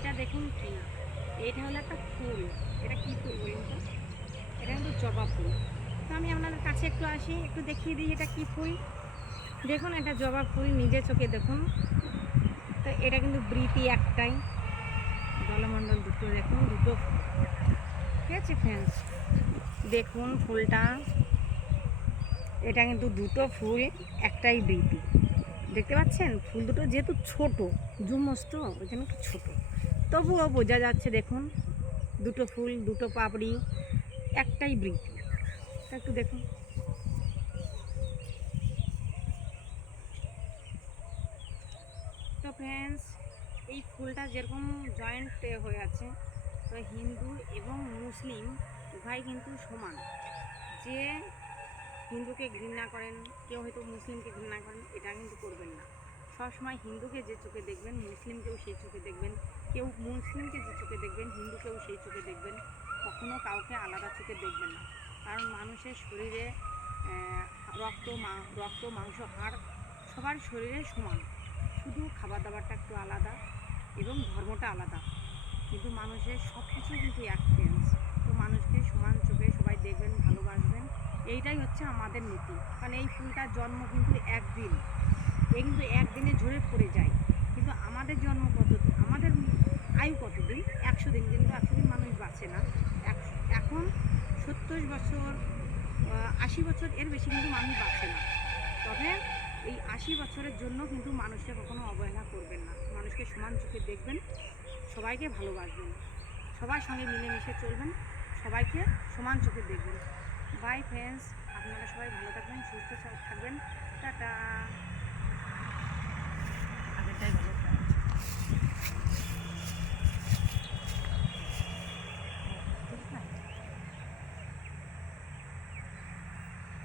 এটা দেখুন কি, এটা হলো একটা ফুল। এটা কি ফুল বলুন তো? এটা কিন্তু জবা ফুল। তো আমি আপনাদের কাছে একটু আসি, একটু দেখিয়ে দিই এটা কি ফুল। দেখুন এটা জবা ফুল, নিজে চোখে দেখুন। তো এটা কিন্তু বৃতি একটাই, দলমণ্ডল দুটো, দেখুন দুটো ফুল। ঠিক আছে ফ্রেন্ডস, দেখুন ফুলটা, এটা কিন্তু দুটো ফুল, একটাই বৃতি। দেখতে পাচ্ছেন ফুল দুটো যেহেতু ছোট, জুমস তো ওই জন্য একটু ছোটো, তবুও বোঝা যাচ্ছে। দেখুন দুটো ফুল, দুটো পাপড়ি, একটাই বৃতি। তা একটু দেখুন। তো ফ্রেন্ডস, এই ফুলটা যেরকম জয়েন্ট হয়ে আছে, তো হিন্দু এবং মুসলিম উভয় কিন্তু সমান। যে হিন্দুকে ঘৃণা করেন, কেউ হয়তো মুসলিমকে ঘৃণা করেন, এটা কিন্তু করবেন না। সবসময় হিন্দুকে যে চোখে দেখবেন, মুসলিমকেও সেই চোখে দেখবেন। কেউ মুসলিমকে যে চোখে দেখবেন, হিন্দুকেও সেই চোখে দেখবেন। কখনো কাউকে আলাদা চোখে দেখবেন না। কারণ মানুষের শরীরে রক্ত মাংস হাড় সবার শরীরে সমান, শুধু খাবার দাবারটা একটু আলাদা এবং ধর্মটা আলাদা, কিন্তু মানুষের সব কিছু কিন্তু এক ফ্রেন্ডস। তো মানুষকে সমান চোখে সবাই দেখবেন, ভালোবাসবেন, এইটাই হচ্ছে আমাদের নীতি। কারণ এই ফুলটার জন্ম কিন্তু একদিন, এ কিন্তু একদিনে ঝরে পড়ে যায়, কিন্তু আমাদের জন্ম কতদিন, আমাদের আয়ু কতদিন, 100 দিন, কিন্তু 100 দিন মানুষ বাঁচে না। এখন 70 বছর, 80 বছর, এর বেশি কিন্তু মানুষ বাঁচে না। তবে এই 80 বছরের জন্য কিন্তু মানুষকে কখনো অবহেলা করবেন না, মানুষকে সমান চোখে দেখবেন, সবাইকে ভালোবাসবেন, সবার সঙ্গে মিলেমিশে চলবেন, সবাইকে সমান চোখে দেখবেন। বাই ফ্রেন্ডস, আপনারা সবাই ভালো থাকবেন, সুস্থ থাকবেন। টাটা।